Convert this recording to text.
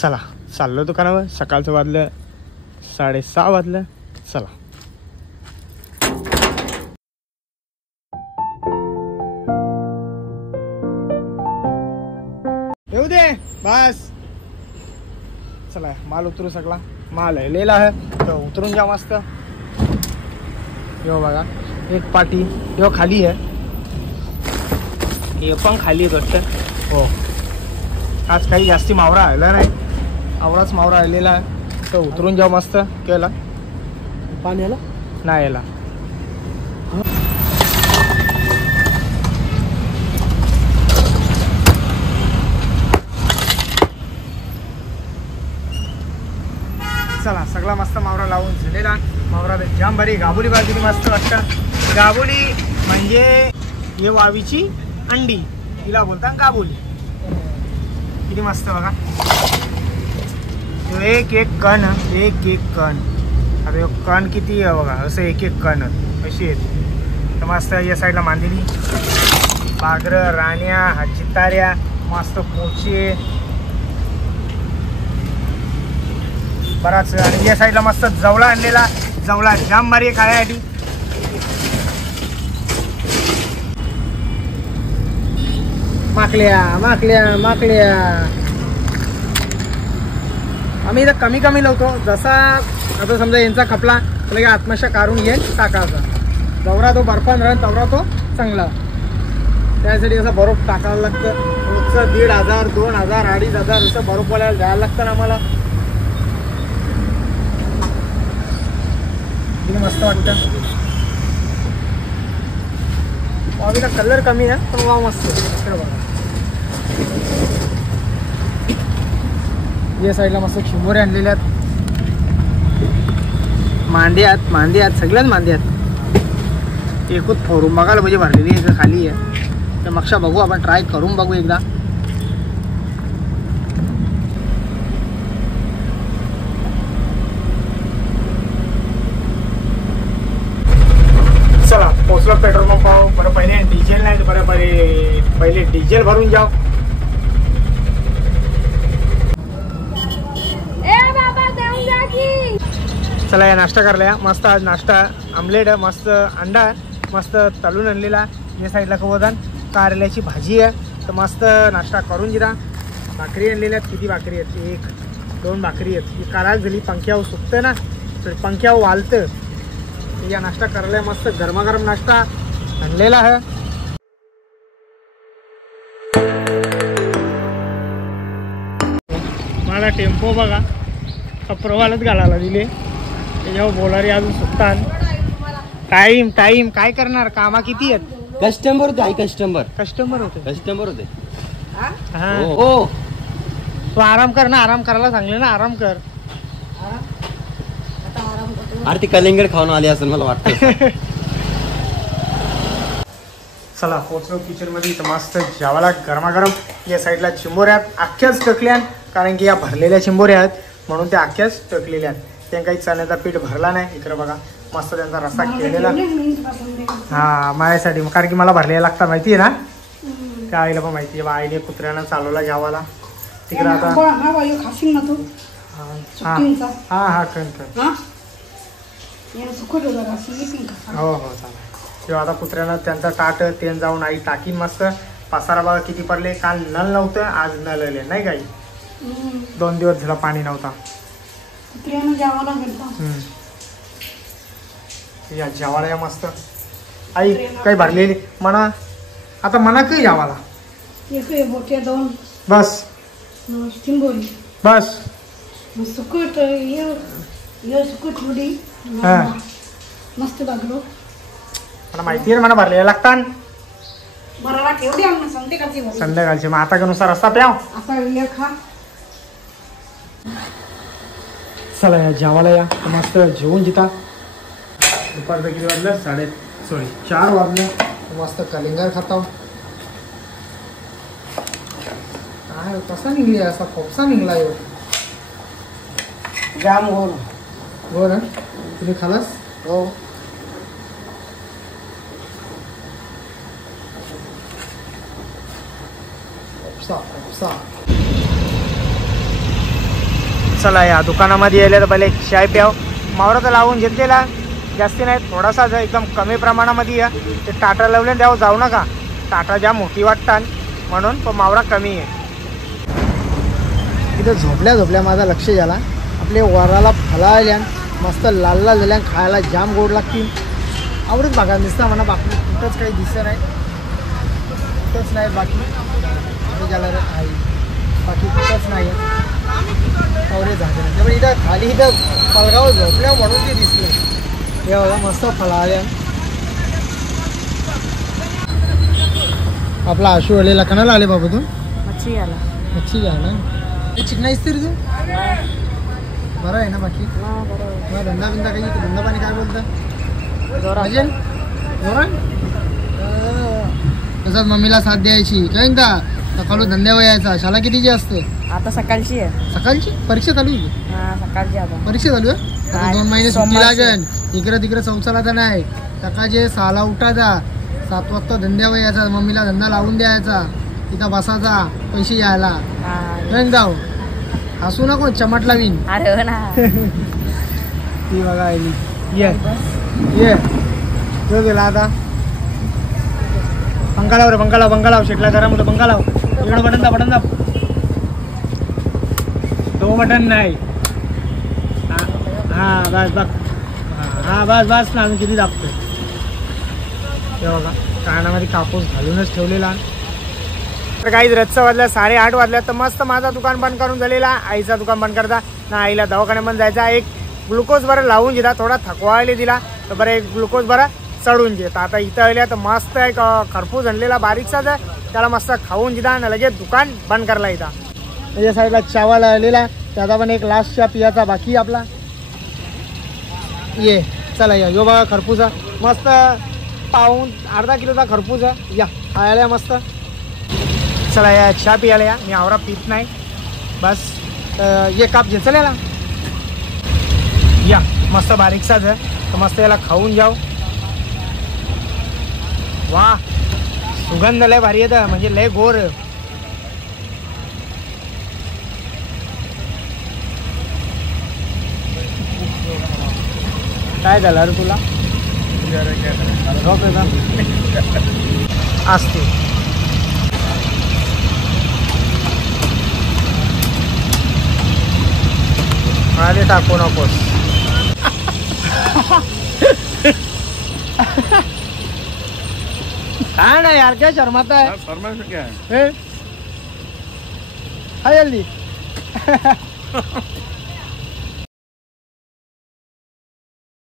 चला चाललो दुकानावर. सकाळचं वाजलं 6:30 वाजलं. चला येऊ दे बस. चला माल उतरू सगळा. माल लिहिलेला आहे तर उतरून जा मस्त. यो बघा एक पाटी यो खाली आहे. हे पण खाली आहे वाटतं. हो आज काही जास्ती मावरा आला नाही. आवराच मावरा आलेला आहे तर उतरून जाऊ मस्त. केला पाणी आला नाही याला. चला सगळा मस्त मावरा लावून झालेला. मावरा जाम बरी गाबुली बाजूली मस्त वाटतं. गाबुली म्हणजे हे वावीची अंडी तिला बोलतात गाबुली. किती मस्त बघा. एक एक कण एक एक कण. अरे कण किती आहे बघा. असं एक एक कण अशी आहेत तर मस्त. या साईडला मांदेली बागरं राण्या चिताऱ्या मस्त पोचे बराच. आणि या साईडला मस्त जवळा आणलेला. जवळा जाम मारी आहे खाण्यासाठी. माकल्या माकल्या माकल्या. आम्ही इथं कमी कमी लावतो. जसा आता समजा यांचा खपला तर लगे आत्मशा काढून येईल टाकायचा. जवरा तो बर्फान राहील तवरा तो चांगला. त्यासाठी असं बर्फ टाकायला लागतं. रोजचं 1,500 2,000 2,500 असं बर्फवाल्याला द्यायला लागतं ना आम्हाला. मस्त वाटतं. वावीला कलर कमी आहे पण वाव मस्त. बघा या साईडला मस्त चिंबोरे आणलेले आहेत. मांदे आहेत सगळ्याच मांदे आहेत. एकूच फोरून बघायला म्हणजे भरलेली आहे खाली आहे तर मक्षा बघू आपण. ट्राय करून बघू एकदा. चला पोचलो पेट्रोल पंप पाहू. बरं पहिले डिझेल नाही बरं पहिले डिझेल भरून जाऊ. चला या नाश्ता करल्या मस्त. आज नाश्ता आमलेट आहे मस्त. अंडा आहे मस्त तळून आणलेला. या साईडला कवदान कारल्याची भाजी आहे तर मस्त नाश्ता करून जिरा. भाकरी आणलेल्या आहेत. किती भाकरी आहेत 1 2 भाकरी आहेत. ही काळाच झाली. पंख्यावर सुकतं ना तर पंख्यावर वालतं. या नाश्ता करायला मस्त गरमागरम नाश्ता आणलेला आहे. मला टेम्पो बघा कपरवालच घालायला दिले. त्याच्यावर बोलारी अजून सुटतात. टाईम टाईम काय करणार. कामा किती आहेत. कस्टमर होते. आई कस्टमर होते. हा हो तू आराम कर ना. आराम करायला सांगले ना. आराम कर. अरे ते कलिंगड खाऊन आले असं मला वाटतं. चला पोचलो किचन मध्ये तर मस्त जेवायला गरमागरम. या साईडला चिंबोऱ्या आहेत अख्ख्याच टकल्या कारण की या भरलेल्या चिंबोऱ्या आहेत म्हणून त्या अख्ख्याच टकलेल्या आहेत. त्या काही चण्याचा पीठ भरला नाही. इकडे बघा मस्त त्यांचा रस्सा केलेला. हा माझ्यासाठी कारण की मला भरलेला लागता माहिती आहे ना. त्या आईला पण माहिती आहे. आईने कुत्र्यानं चालवला जेवायला तिकडे. आता हा हा कर हो हो चालेल. तेव्हा आता कुत्र्यानं त्यांचा टाट तेन जाऊन आई टाकीन मस्त. पसारा बघा किती पडले. काल नळ नव्हतं आज नळ आले नाही काही. 2 दिवस झाला पाणी नव्हता. या जेवायला या मस्त. आई काही भरलेली म्हणा आता म्हणा काही जेवायला. बस बस मस्त लागलो. मला माहिती आहे मला भरलेला लागतात संध्याकाळचे. मग आता नुसार रस्ता प्याव. चला या जेवायला या मस्त जेवून जिता. दुपारचं किती वाजलं 4 वाजलं. मस्त कलिंगर खाता. काय कसा निघली असा खोपसा निघला येऊ. जाम हो ना तुम्ही खालास. हो चला या दुकानामध्ये यायला तर पहिले एक चाय प्याव. मावरा तर लावून घेतलेला, जास्ती नाही, थोडासाच एकदम कमी प्रमाणामध्ये या. ते टाटा लावले द्यावं जाऊ नका, टाटा ज्या मोठी वाटतात म्हणून, पण मावरा कमी आहे. तिथं झोपल्या माझा लक्ष झाला, आपले वराला फला आल्या मस्त लाल लाल झाल्या, खायला जाम गोड लागतील. आवडत बघा दिसता म्हणा, बाकी कुठंच काही दिसत नाही, कुठंच नाही बाकी ज्याला आहे, बाकी कुठंच नाही आवडे झाले. त्यामुळे इथं खाली इथं फलगाव झोपल्या म्हणून ते दिसले. हे बघा मस्त फला आल्या. आपला आशू आलेला कणाला आले बाबा तू? मच्छी आला. मच्छी घ्यायला ते चिकना इसते रे तू? बरं आहे ना बाकी? मग धंदा बिंदा काही धंदा पाणी काय बोलतं? अजय तसंच मम्मीला साथ द्यायची काय का सकाळू धंद्यावर यायचा. शाळा कितीची असते आता सकाळची आहे. सकाळची? परीक्षा चालू आहे? सकाळची आता परीक्षा चालू आहे आता. 2 महिने सुट्टी लागेल. इकडे तिकडे चौचाला तर नाही. सकाळचे 6ला उठायचा, 7 वाजता धंद्यावर यायचा, मम्मीला धंदा लावून द्यायचा, तिथं बसायचा, पैसे यायला जाऊ. हसू नको, चमट लावीन. अरे ना ती बघा आली. ये तो गेला आता. पंखा लाव रे, पंखा लाव शेकला गरम होतं. पंखा लाव. इकडं बटन दाब. तो बटन नाही. हा बस बघ. हा बस ना, आम्ही किती दाबतोय ते बघा. कानामध्ये कापूस घालूनच ठेवलेला. तर काही रच्चा वाजल्या 8:30 वाजल्या, तर मस्त माझा दुकान बंद करून झालेला. आईचा दुकान बंद करता ना, आईला दवाखान्यामध्ये जायचा. एक ग्लुकोज बरं लावून घेता, थोडा थकवायला दिला तर बरं एक ग्लुकोज बरं चढून घेता. आता इथं आल्या तर मस्त एक खरपूस आणलेला बारीकसाच आहे, त्याला मस्त खाऊन दिला आणि लगेच दुकान बंद करला. इथं त्याच्या साईडला चावाला आलेला, त्याचा पण एक लास्ट च्या पियाचा बाकी आपला. ये चला या. यो बघा खरपूसा मस्त पाऊन अर्धा किलोचा खरपूस आहे. या खायला मस्त. चला या चहा पियाला या. मी आवरा पीत नाही बस. ये काप घे चला या. मस्त बारीकसाच आहे तर मस्त याला खाऊन जाऊ. वा सुगंध लय भारी येतं, म्हणजे लय गोर. काय झालं रे तुला? असते आले टाकू नकोस. काय ना यार, क्या शर्माता है? शर्मा क्या है? है जल्दी.